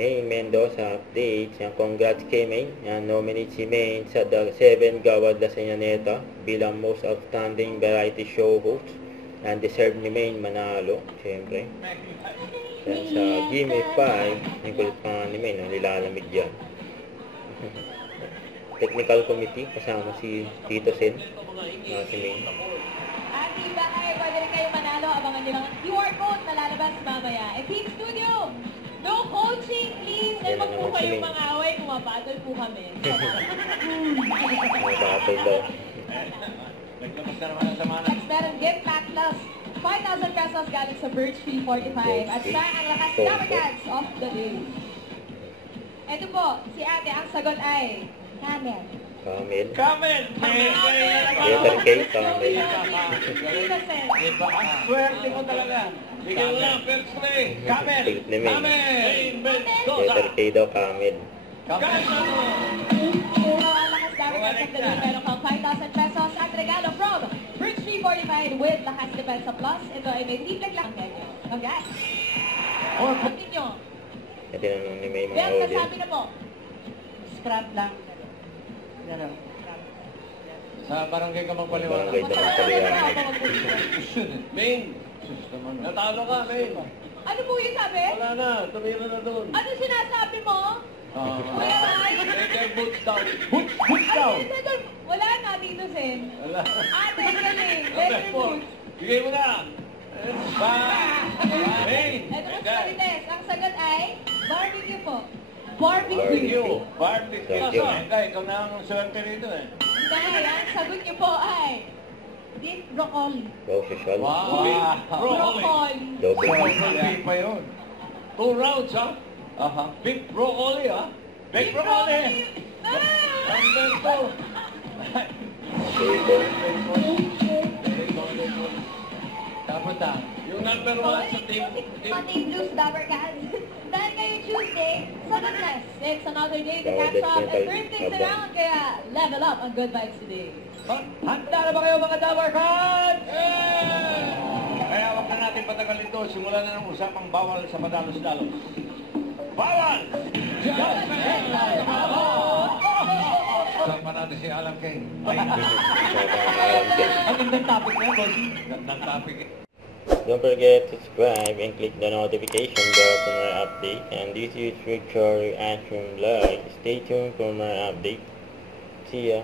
Maine Mendoza updates. Yan, congrats kay Maine. Yan, nominate si Maine sa The 7 Gawad La Señaneta bilang most outstanding variety show host. Yan, deserve ni Maine manalo, siyempre. Yan, sa Gimme 5, yung kulit pa ni Maine, nilalamig yan. Technical committee, kasama si Tito Sen, si Maine. At iba ay pwede rin kayo manalo. Abangan nyo lang ang QR code na lalabas mamaya. Team Studio, no coaching please. Dahil wag po kayong mang-away, pumabattle po kami. Pumabattle daw. Next meron gift pack plus 5,000 pesos galing sa Birch Tree 45. At siya ang lakas Dabarkads of the day. Ito po, si ate, ang sagot ay Camel. Camel. Camel! Letter K, Camel. Ang swerte mo talaga. Bigyan mo lang, first play. Camel! Tigit ni Maine. Camel! Letter K daw, Camel. Camel! Ang lakas Dabarkads of the day. Meron kang 5,000 pesos at regalo from Birch Tree 45 with lakas Depensa Plus. Ito ay may triplet lang ganyo. Congrats! Or continue. At tinanong ni May mga Well, audience. nasabi na po. Scrap lang. Gano'n. Sa barangay ka magpaliwanag. Barangay daw magpaliwanag. Main! Natalo ka, Main! Ano po yung sabi? Wala na, tumira na doon. Ano sinasabi mo? Kuya Mai? Boots down! Boots down! Wala na dito, Sen. Wala. Ate, galing. Better boots. Bigay mo na! Main! Ito po sa Marites. Ang sagot ay barbecue po. Barbecue. Barbecue! Barbecue! Barbecue. Kaya ikaw na ang swerte rito eh. Dahil ang sagot niyo po ay beef broccoli. Wow, social. Wow! Broccoli. Double. Beef pa yun. 2 rounds, ha? Aha. Beef broccoli, ha? Beef broccoli! Number 2. Tapos na. Yung number 1 sa team. Team Blues Dabarkads. Dahil kayo Tuesday, sagutless. It's another day to catch up and turn things around. Kaya level up ang good vibes today. Handa na ba kayo mga Dabarkads? Kaya wag na natin patagalin ito. Simulan na ng usapang bawal sa padalos-dalos. Bawal! Usapan natin si Alan Kane. Ang gandang topic na, bossy. Gandang topic. Don't forget to subscribe and click the notification bell for more updates. And this is Future Reaction Vlog. Stay tuned for more updates. See ya.